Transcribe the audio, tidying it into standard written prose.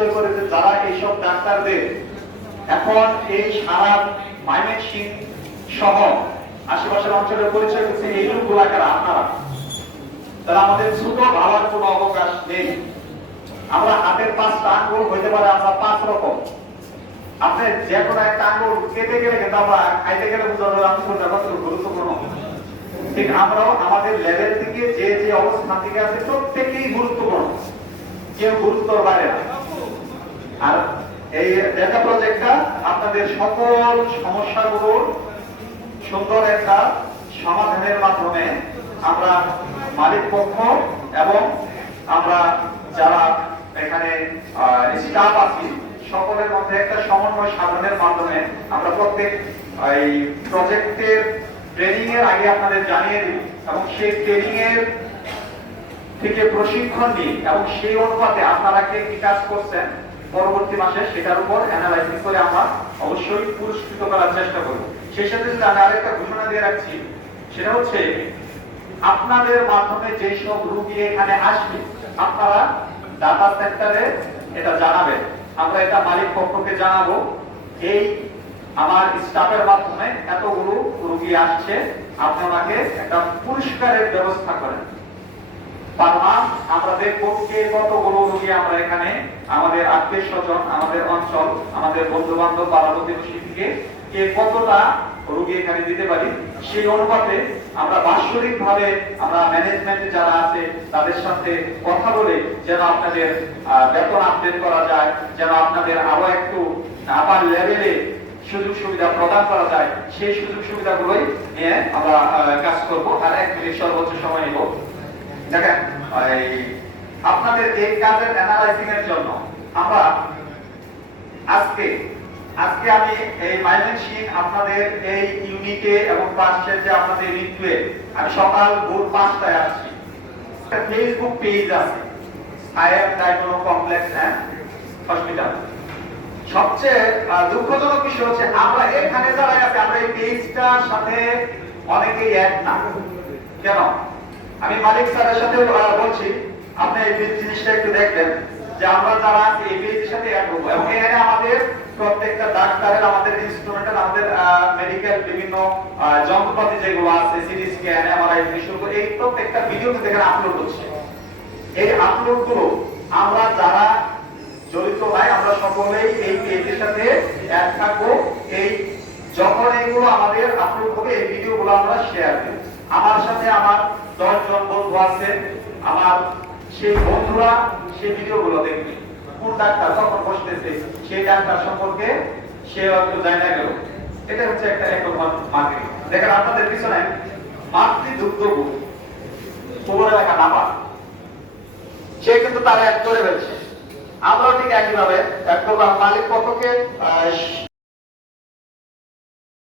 বিষয় করে যে যারা এইসব ডাক্তারদের এখন এই সারা ময়মনসিংহ সহ আশেপাশের অঞ্চলে পরিচয় করছে এই লোকগুলা কারা আপনারা, তারা আমাদের ছোট ভাবার কোনো অবকাশ নেই। আমরা হাতের 5টা আঙ্গুল হইতে পারে আমরা 5 রকম। আপনি যে কোনো একটা আঙ্গুল কেটে গেলে কিন্তু আমরা খাইতে গেলে বুঝতে আঙ্গুলটা কত গুরুত্বপূর্ণ। ঠিক আমরাও আমাদের লেভেল থেকে যে যে অবস্থান থেকে আছে প্রত্যেকেই গুরুত্বপূর্ণ, কেউ গুরুত্বর বাইরে না। আর এই ডেটা প্রজেক্টটা আপনাদের সকল সমস্যাগুলোর সুন্দর একটা সমাধানের মাধ্যমে আমরা মালিক পক্ষ এবং আমরা যারা এখানে স্টাফ আছি সকলের মধ্যে একটা সমন্বয় সাধনের মাধ্যমে আমরা প্রত্যেক এই প্রজেক্টের ট্রেনিং এর আগে আপনাদের জানিয়ে দিই এবং সেই ট্রেনিং এর থেকে প্রশিক্ষণ নিই এবং সেই অনুপাতে আপনারা কে কি কাজ করছেন পরবর্তী মাসে সেটার উপর অ্যানালাইসিস করে আমরা অবশ্যই পুরস্কৃত করার চেষ্টা করব। সেই সাথে যদি আমি আরেকটা ঘোষণা দিয়ে রাখছি, সেটা হচ্ছে আপনাদের মাধ্যমে যেই সব রোগী এখানে আসবে আপনারা ডাটা সেন্টারে এটা জানাবেন, আমরা এটা মালিক পক্ষকে জানাবো এই আমার স্টাফের মাধ্যমে এতগুলো রোগী আসছে, আপনি আমাকে একটা পুরস্কারের ব্যবস্থা করেন। আমরা দেখবো কে কতগুলো রোগী আমরা এখানে আমাদের আত্মীয় স্বজন, আমাদের অঞ্চল, আমাদের বন্ধু বান্ধব, পাড়া প্রতিবেশী থেকে কে কতটা রোগী এখানে দিতে পারি। সেই অনুপাতে আমরা বাৎসরিক ভাবে আমরা ম্যানেজমেন্ট যারা আছে তাদের সাথে কথা বলে যেন আপনাদের বেতন আপডেট করা যায়, যেন আপনাদের আরো একটু আপার লেভেলে সুযোগ সুবিধা প্রদান করা যায়, সেই সুযোগ সুবিধাগুলোই নিয়ে আমরা কাজ করব। আর 1 মিনিট সর্বোচ্চ সময় নেব। দেখেন আপনাদের এই কাজের অ্যানালাইসিং এর জন্য আমরা আজকে আমি এই ময়মনসিংহ আপনাদের এই ইউনিটে এবং পাশের যে আপনাদের ইউনিটে আমি সকাল ভোর 5টায় আসছি। একটা ফেসবুক পেজ আছে সায়েম ডায়াগনো কমপ্লেক্স এন্ড হসপিটাল। সবচেয়ে দুঃখজনক বিষয় হচ্ছে আমরা এখানে যারা আছি আমরা এই পেজটার সাথে অনেকেই এক না। কেন? আমি মালিক স্যারের সাথে বলছি আপনি এই জিনিসটা একটু দেখবেন যে আমরা যারা এই পেজের সাথে এক হবো এবং এখানে আমাদের প্রত্যেকটা ডাক্তারের, আমাদের ইনস্ট্রুমেন্টাল, আমাদের মেডিকেল বিভিন্ন যন্ত্রপাতি যেগুলো আছে সিটি স্ক্যান, এমআরআই, এই প্রত্যেকটা ভিডিও কিন্তু এখানে আপলোড হচ্ছে। এই আপলোড গুলো আমরা যারা জড়িত নাই আমরা সকলেই এই পেজের সাথে এক থাকবো। এই যখন এইগুলো আমাদের আপলোড হবে এই ভিডিওগুলো আমরা শেয়ার দেব। আমার সাথে আমার 10 জন বন্ধু আছে, আমার সেই বন্ধুরা সেই ভিডিওগুলো দেখবে। কোন ডাক্তার কখন বসতেছে সেই ডাক্তার সম্পর্কে সে হয়তো জানা গেল। এটা হচ্ছে একটা একরকম মার্কেটিং। দেখেন আপনাদের পিছনে মাতৃদুগ্ধগুণ খবরে লেখা নাম্বার, সে কিন্তু তারা এক করে ফেলছে। আমরাও ঠিক একইভাবে এক করলাম মালিক পক্ষকে